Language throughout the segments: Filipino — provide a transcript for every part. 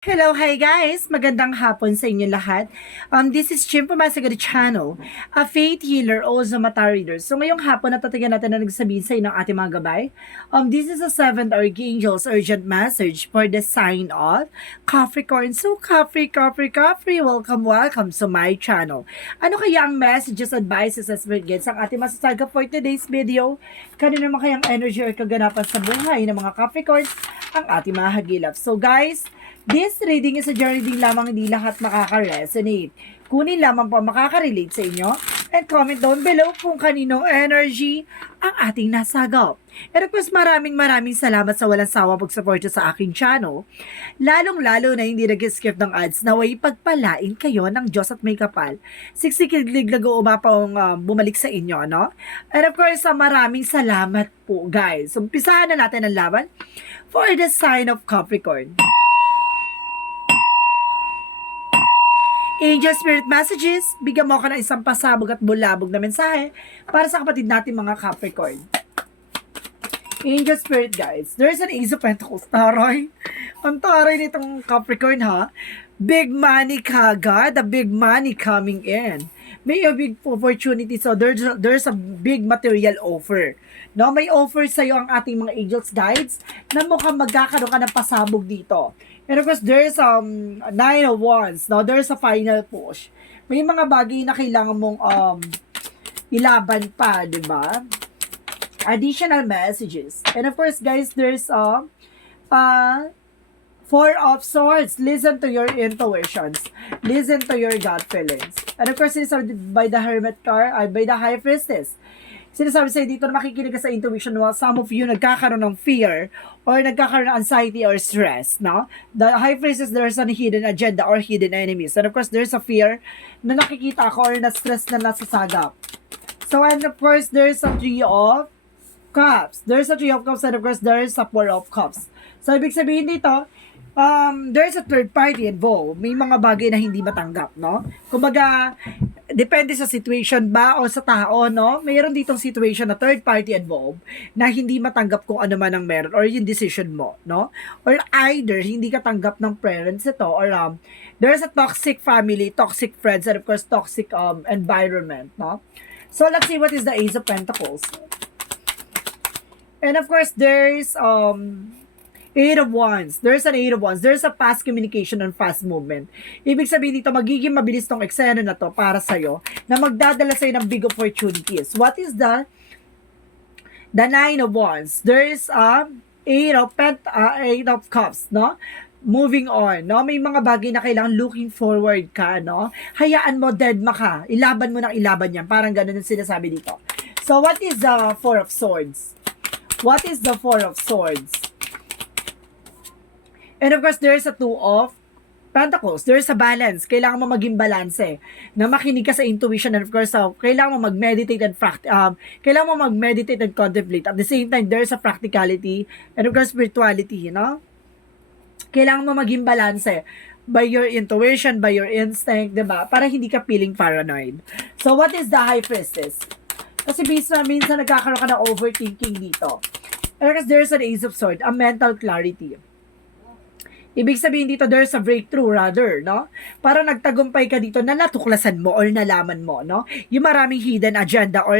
Hello, hi guys! Magandang hapon sa inyo lahat. This is Chim Pumasagad Channel, a faith healer o Mata reader. So ngayong hapon natatagan natin na nagsabihin sa inyo ng ating mga gabay. This is a 7th Archangel's urgent message for the sign of Capricorn. So Capri, welcome to my channel. Ano kaya ang messages, advices, as well gets ang ating masasaga for today's video? Kanino naman kayang energy or kaganapan sa buhay ng mga Capricorn ang ating mga hagilap? So guys, this reading is a journey din lamang, hindi lahat makaka-resonate. Kunin lamang po makaka-relate sa inyo and comment down below kung kaninong energy ang ating nasagap. And of course, maraming salamat sa walang sawa pag-support sa aking channel. Lalong-lalo na hindi nag-skip ng ads na way pagpalain kayo ng Diyos at may kapal. Siksikigliglago umapang bumalik sa inyo, no? And of course, maraming salamat po, guys. Umpisahan na natin ang laban for the sign of Capricorn. Angel Spirit Messages, bigyan mo ka ng isang pasabog at bulabog na mensahe para sa kapatid natin mga Capricorn. Angel Spirit, guys, there's an Ace of Pentacles. Taray. Ang taray nitong Capricorn, ha? Big money kagad, a big money coming in. May a big opportunity, so there's a big material offer. No, may offer sa iyo ang ating mga angels guides na mukhang magkakaroon ka ng pasabog dito. And of course, there's 9 of Wands. No, there's a final push. May mga bagay na kailangan mong ilaban pa, 'di ba? Additional messages. And of course, guys, there's Four of Swords. Listen to your intuitions. Listen to your gut feelings. And of course, this is by the Hermit card, by the High Priestess. Sinasabi sa'yo dito na makikinig ka sa intuition mo, some of you nagkakaroon ng fear or nagkakaroon ng anxiety or stress, no? The High Priestess, there's a hidden agenda or hidden enemies. And of course, there's a fear na nakikita ako or na-stress na nasasagap. So, and of course, there's a Three of Cups. There's a Three of Cups and of course, there's a Four of Cups. So, ibig sabihin dito, there's a third party involved. May mga bagay na hindi matanggap, no? Kumbaga, depende sa situation ba o sa tao, no? Mayroon ditong situation na third party involved na hindi matanggap kung ano man ang meron or yung decision mo, no? Or either hindi ka tanggap ng parents ito or there's a toxic family, toxic friends, and of course toxic environment, no? So let's see what is the Ace of Pentacles. And of course there's Eight of Wands. There's an Eight of Wands. There's a fast communication and fast movement. Ibig sabihin dito, magiging mabilis tong eksena na to para sa'yo na magdadala sa'yo ng big opportunities. What is the Nine of Wands? There's Eight of Cups, no? Moving on, no? May mga bagay na kailangan looking forward ka, no? Hayaan mo, deadma ka. Ilaban mo ng ilaban yan. Parang ganun yung sinasabi dito. So, what is the Four of Swords? What is the Four of Swords? And of course, there's a Two of Pentacles. There's a balance. Kailangan mo maging balance na makinig ka sa intuition. And of course, kailangan mo mag-meditate and kailangan mo mag-meditate and contemplate. At the same time, there's a practicality and of course, spirituality, you know? Kailangan mo maging balance by your intuition, by your instinct, diba? Para hindi ka feeling paranoid. So, what is the High Priestess? Kasi minsan nagkakaroon ka ng overthinking dito. And of course, there's an Ace of Swords, a mental clarity. Ibig sabihin dito, there's a breakthrough rather, no? Parang nagtagumpay ka dito na natuklasan mo or nalaman mo, no? Yung maraming hidden agenda or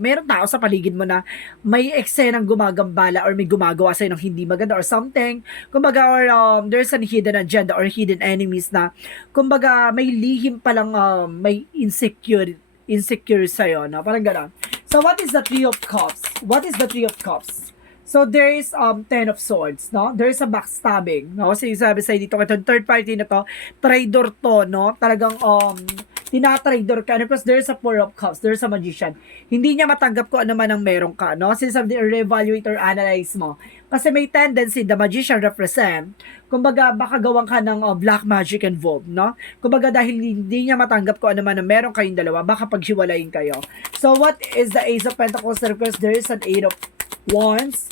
mayroong tao sa paligid mo na may eksenang gumagambala or may gumagawa sa'yo ng hindi maganda or something. Kumbaga, or there's a hidden agenda or hidden enemies na, kumbaga, may lihim palang may insecure sa'yo, no? Parang gano'n. So, what is the Three of Cups? What is the Three of Cups? So, there is Ten of Swords, no? There is a backstabbing, no? Kasi sabi sa'yo dito, itong third party na to, traitor to, no? Talagang, tinatraidor ka. And of course, there's a Four of Cups, there's a Magician. Hindi niya matanggap kung ano man ang meron ka, no? Sinasabi, re-evaluate or analyze mo. Kasi may tendency, the Magician represent, kumbaga, baka gawan ka ng black magic involved, no? Kumbaga, dahil hindi niya matanggap kung ano man ang meron kayong dalawa, baka paghiwalayin kayo. So, what is the Ace of Pentacles? And of course, there is an Eight of Wands.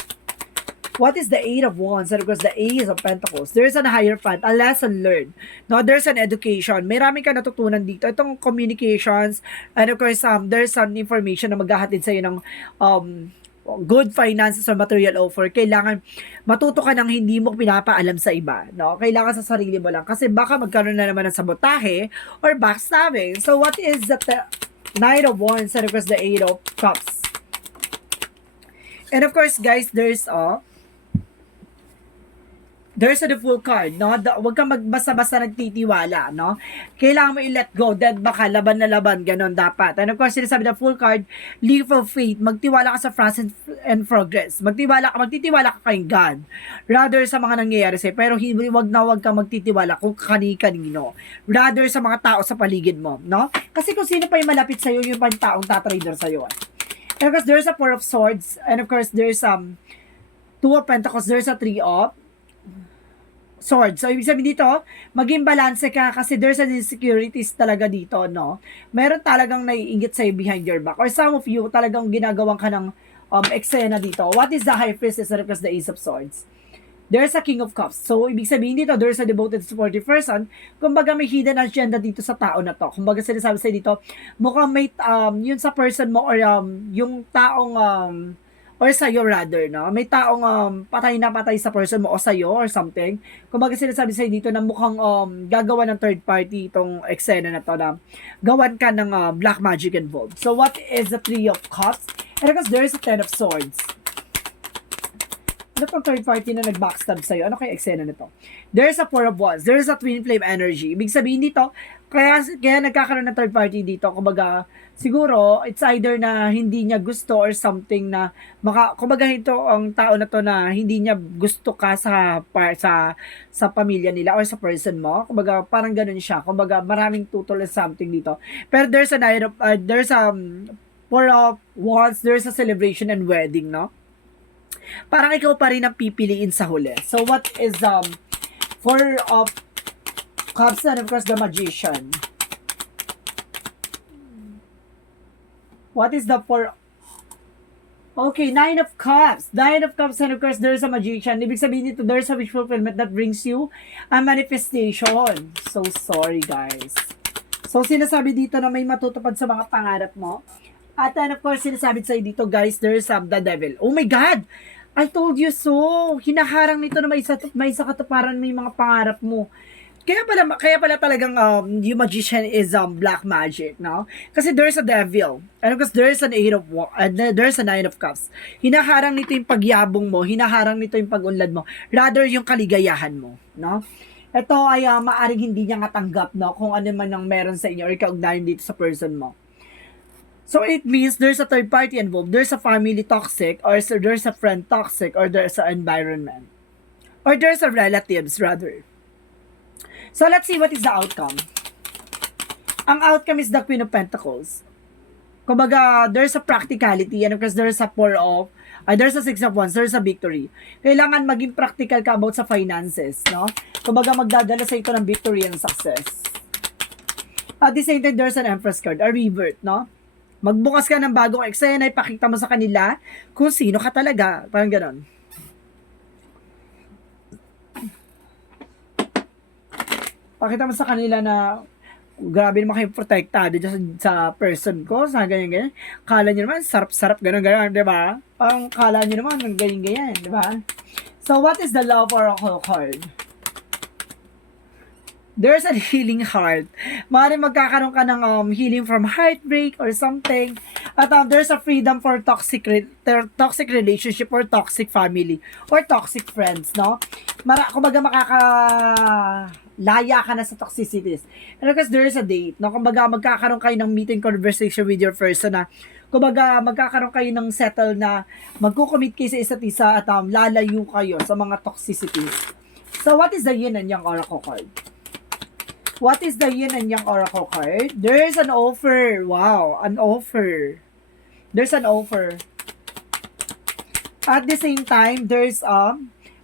What is the Eight of Wands? And of course, the Ace of Pentacles. There's a higher path, a lesson learned. No, there's an education. Marami ka natutunan dito. Itong communications, and of course, there's some information na maghahatid sa'yo ng good finances or material offer, kailangan matuto ka ng hindi mo pinapaalam sa iba, no? Kailangan sa sarili mo lang kasi baka magkaroon na naman ng sabotahe or backstabbing. So what is the Knight of Wands and of course the Eight of Cups? And of course, guys, there's the full card, no? Huwag kang magbasa-basta nagtitiwala, no? Kailangan mo i-let go, dead baka, laban na laban, ganon dapat. And of course, sinasabi na full card, leap of faith, magtiwala ka sa process and progress. Magtitiwala ka kay God, rather sa mga nangyayari sa'yo, pero wag kang magtitiwala kung kani-kanino, rather sa mga tao sa paligid mo, no? Kasi kung sino pa yung malapit sa'yo, yung pa yung taong tatrader sa'yo. And of course, there's a Four of Swords, and of course, there's Two of Pentacles, there's a Three of Swords. So, ibig sabihin dito, maging balanse ka kasi there's an insecurities talaga dito, no? Meron talagang naiingit sa'yo behind your back. Or some of you, talagang ginagawang ka ng eksena dito. What is the High Priestess and the Ace of Swords? There's a King of Cups. So, ibig sabihin dito, there's a devoted, supportive person. Kumbaga, may hidden agenda dito sa tao na to. Kumbaga, sinasabi sa'yo dito, mukhang may, yun sa person mo or yung taong, or sa'yo rather, no? May taong patay na patay sa person mo o sa'yo or something. Kumbaga sinasabi sa'yo dito na mukhang gagawa ng third party itong eksena na to na gawan ka ng black magic involved. So what is the Three of Cups? And because there is a Ten of Swords. Ano pang third party na nag-backstab sa'yo? Ano kaya eksena nito? There's a Four of Wands. There's a Twin Flame energy. Ibig sabihin dito, kaya nagkakaroon ng third party dito. Kumbaga, siguro, it's either na hindi niya gusto or something na, kumbaga ito ang tao na to na hindi niya gusto ka sa pamilya nila or sa person mo. Kumbaga, parang ganun siya. Kumbaga, maraming tutol or something dito. Pero there's a Four of Wands, there's a celebration and wedding, no? Parang ikaw pa rin ang pipiliin sa huli. So, what is Four of Cups and of course the Magician? What is the Four? Okay, Nine of Cups. Nine of Cups and of course there's a Magician. Ibig sabihin dito, there's a wish fulfillment that brings you a manifestation. So, sorry guys. So, sinasabi dito na may matutupad sa mga pangarap mo. At then, of course, sinasabi sa'yo dito, guys, there's the devil. Oh my God! I told you so! Hinaharang nito na may isa katuparan mo yung mga pangarap mo. Kaya pala talagang yung magician is black magic, no? Kasi there's a devil. And because there's there's a Nine of Cups. Hinaharang nito yung pagyabong mo, hinaharang nito yung pag-unlad mo, rather yung kaligayahan mo, no? Ito ay maaring hindi niya natanggap, no? Kung ano man ang meron sa inyo or kaugnayan dito sa person mo. So it means there's a third party involved, there's a family toxic, or so there's a friend toxic, or there's an environment. Or there's a relatives rather. So let's see what is the outcome. Ang outcome is the Queen of Pentacles. Kumbaga, there's a practicality and of course there's a there's a Six of Wands, there's a victory. Kailangan maging practical ka about sa finances, no? Kumbaga, magdadala sa ito ng victory and success. At the same time, there's an Empress card, a rebirth, no? Magbukas ka ng bagong eksena, ipakita mo sa kanila kung sino ka talaga. Parang ganon. Pakita mo sa kanila na grabe naman kayo protektado sa person ko, sa ganyan-ganyan. Kala nyo naman, sarap-sarap, gano'n-gano'n, di ba? Parang kala nyo naman, ganyan-ganyan, di ba? So, what is the Love Oracle card? There's a healing heart. Maaaring magkakaroon ka ng healing from heartbreak or something. At there's a freedom for toxic relationship or toxic family or toxic friends, no? Kumbaga laya ka na sa toxicities. And because there is a date, no? Kumbaga magkakaroon kayo ng meeting conversation with your person na kumbaga magkakaroon kayo ng settle na magkukommit kayo sa isa't isa at lalayo kayo sa mga toxicities. So what is the Yin and Yang Oracle card? What is the Yin and Yang Oracle card? There's an offer. Wow, an offer. There's an offer. At the same time, there's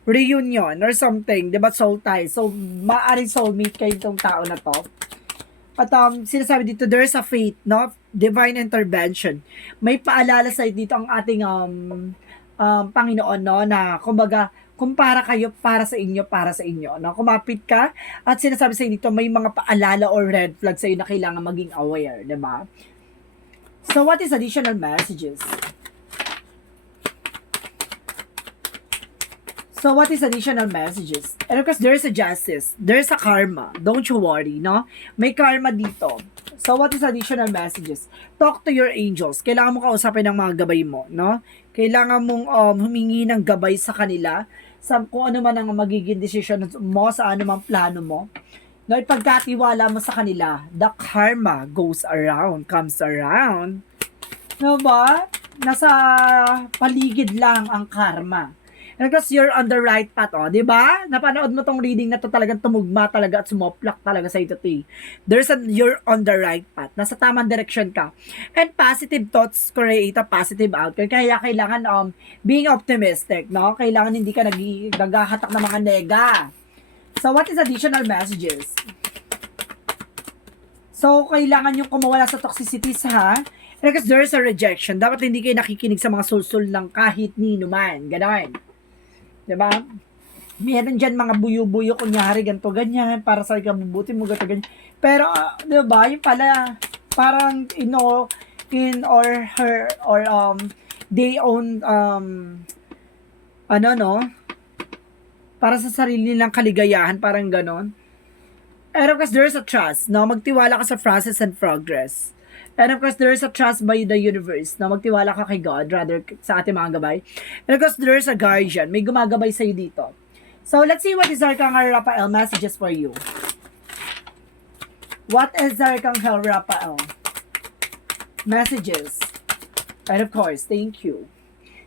reunion or something, diba, soul tie. So, maaaring soulmate kayo itong tao na to. At sinasabi dito, there's a fate, no? Divine intervention. May paalala sa dito ang ating Panginoon, no? Na, kumbaga, kumpara kayo para sa inyo, no? Kumapit ka at sinasabi sa dito, may mga paalala or red flag sa iyo na kailangan maging aware, diba? So, what is additional messages? So, what is additional messages? And of course, there's a justice. There's a karma. Don't you worry, no? May karma dito. So, what is additional messages? Talk to your angels. Kailangan mo kausapin ng mga gabay mo, no? Kailangan mong humingi ng gabay sa kanila sa kung ano man ang magiging decision mo sa anumang plano mo. No, ipagkatiwala mo sa kanila, the karma goes around, comes around. No ba? Nasa paligid lang ang karma. And because you're on the right path, di ba? Napanood mo tong reading na to, talagang tumugma talaga at sumoplak talaga sa ito. You're on the right path. Nasa tamang direction ka. And positive thoughts create a positive outcome. Kaya kailangan being optimistic, no? Kailangan hindi ka naghahatak ng mga nega. So, what is additional messages? So, kailangan yung kumawala sa toxicities, ha? Because there's a rejection. Dapat hindi kayo nakikinig sa mga sulsul ng kahit nino man. Ganon. Diba? Meron dyan mga buyo-buyo, kunyari, ganito, ganyan, para sa ikabubuti mo, ganito, ganyan. Pero, diba, yung pala, parang, in or her, or, they own, para sa sarili nilang kaligayahan, parang ganon. And of course, there's a trust, no? Magtiwala ka sa process and progress. And of course, there's a trust by the universe, na magtiwala ka kay God, rather sa ating mga gabay. And of course, there's a guardian. May gumagabay sa'yo dito. So, let's see what is Archangel Raphael messages for you. What is Archangel Raphael? Messages. And of course, thank you.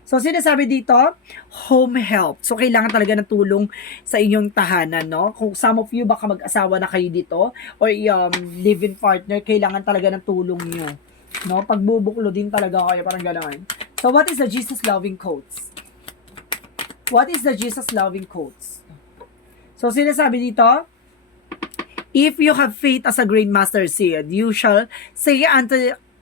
So, sinasabi dito, home help. So, kailangan talaga ng tulong sa inyong tahanan, no? Kung some of you, baka mag-asawa na kayo dito, or live-in partner, kailangan talaga ng tulong nyo. No? Pagbubuklo din talaga kayo, parang gano'n. So, what is the Jesus-loving quotes? What is the Jesus-loving quotes? So, sinasabi dito, if you have faith as a grain mustard seed, you shall say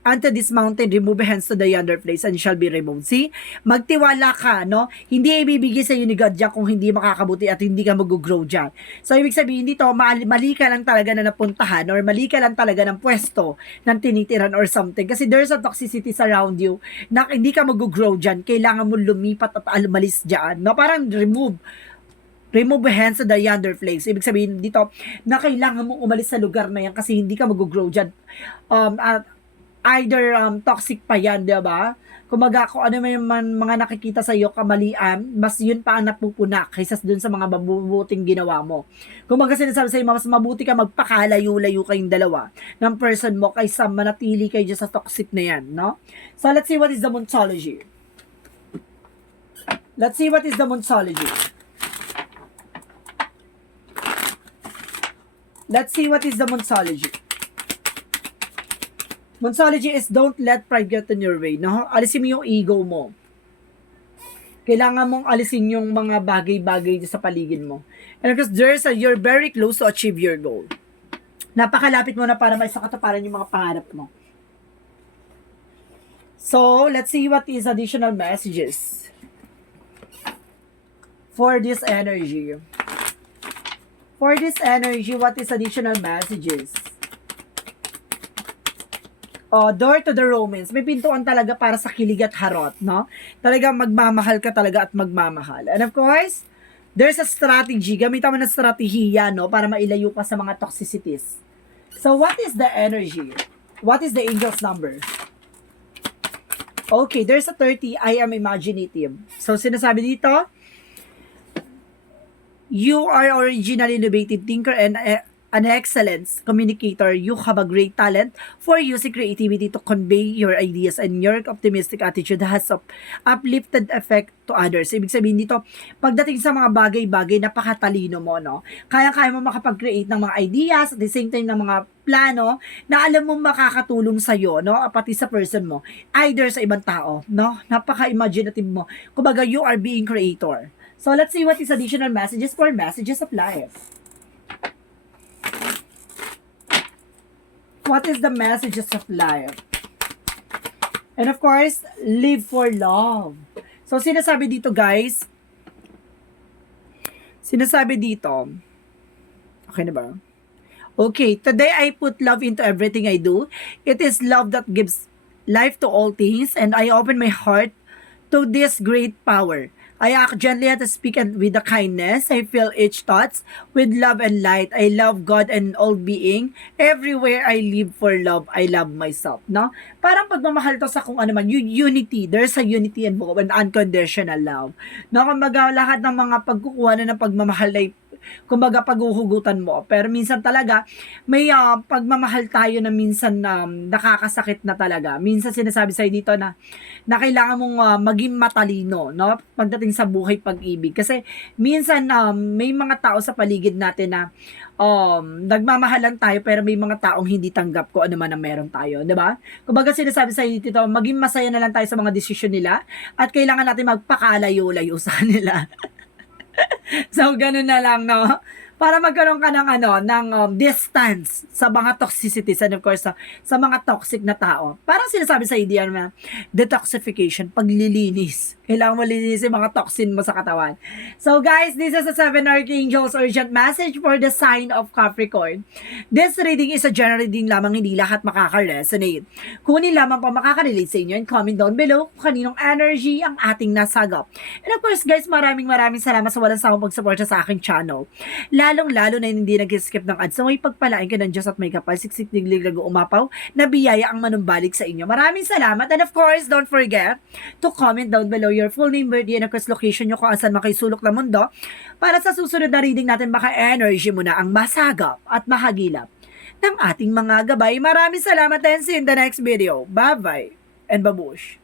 unto this mountain, remove hands to the yonder place and shall be removed. See? Magtiwala ka, no? Hindi ibibigay sa iyo ni God dyan kung hindi makakabuti at hindi ka mag-grow dyan. So, ibig sabihin dito, mali ka lang talaga na napuntahan or mali ka lang talaga ng pwesto ng tinitiran or something. Kasi there's a toxicity around you na hindi ka mag-grow dyan. Kailangan mo lumipat at umalis dyan. No? Parang remove hands to the yonder place. Ibig sabihin dito, na kailangan mong umalis sa lugar na yan kasi hindi ka mag-grow dyan. Either toxic pa yan, diba? Kumaga, kung ano man mga nakikita sa iyo kamalian, mas yun pa ang napupuna kaysa dun sa mga mabubuting ginawa mo. Kumaga, sinasabi sa iyo, mas mabuti ka magpakalayo-layo kayong dalawa ng person mo kaysa manatili kayo sa toxic na yan, no? So, let's see what is the Moonology. Let's see what is the Moonology. Let's see what is the Moonology. Moonology is don't let pride get in your way. No? Alisin mo yung ego mo. Kailangan mong alisin yung mga bagay-bagay sa paligid mo. And because you're very close to achieve your goal. Napakalapit mo na para may sakatuparan yung mga pangarap mo. So, let's see what is additional messages for this energy. For this energy, what is additional messages? Door to the romance. May pintuan talaga para sa kilig at harot, no? Talagang magmamahal ka talaga at magmamahal. And of course, there's a strategy. Gamitan mo ng strategiya, no? Para mailayo ka sa mga toxicities. So, what is the energy? What is the angel's number? Okay, there's a 30. I am imaginative. So, sinasabi dito, you are originally innovative thinker and an excellent communicator. You have a great talent for using creativity to convey your ideas, and your optimistic attitude has a uplifted effect to others. Ibig sabihin dito, pagdating sa mga bagay-bagay, napakatalino mo, no? Kaya-kaya mo makapag-create ng mga ideas, at the same time ng mga plano na alam mo makakatulong sa'yo, no? Pati sa person mo, either sa ibang tao, no? Napaka-imaginative mo. Kumbaga, you are being creator. So, let's see what is additional messages for messages of life. What is the messages of life? And of course, live for love. So, sinasabi dito, guys, okay na ba? Okay, today I put love into everything I do. It is love that gives life to all things, and I open my heart to this great power. I act gently and speak and with the kindness. I fill each thoughts with love and light. I love God and all being. Everywhere I live for love, I love myself. No? Parang pagmamahal to sa kung ano man, unity. There's a unity and unconditional love. No? Kumbaga, lahat ng mga pagkukuha na ng pagmamahal ay kumbaga paghuhugutan mo. Pero minsan talaga, may pagmamahal tayo na minsan nakakasakit na talaga. Minsan sinasabi sa'yo dito na kailangan mong maging matalino, no? Pagdating sa buhay pag-ibig. Kasi minsan may mga tao sa paligid natin na nagmamahalan tayo pero may mga taong hindi tanggap ko ano man ang meron tayo, 'di ba? Kumbaga sinasabi sa dito, maging masaya na lang tayo sa mga desisyon nila at kailangan natin magpakalayo-layo sa kanila. So, ganun na lang, no? Para magkaroon ka ng distance sa mga toxicities and of course sa mga toxic na tao. Parang sinasabi sa idea na detoxification, paglilinis. Kailangan mo linisin mga toxin mo sa katawan. So guys, this is a 7 Archangels urgent message for the sign of Capricorn. This reading is a general reading lamang, hindi lahat makaka-resonate. Kunin lamang pa makaka-relate sa inyo and comment down below kung kaninong energy ang ating nasagap. And of course guys, maraming salamat sa walang sawang pagsuporta sa aking channel. Lalong-lalo na hindi nag-skip ng ads. So may pagpalain ka ng Diyos at may kapal, siksik diglig umapaw, na biyaya ang manumbalik sa inyo. Maraming salamat. And of course, don't forget to comment down below your full name, birthday, and of course location nyo kung asan makaisulok ng mundo para sa susunod na reading natin maka-energy mo na ang masagap at mahagilap ng ating mga gabay. Maraming salamat and see you in the next video. Bye-bye and babush!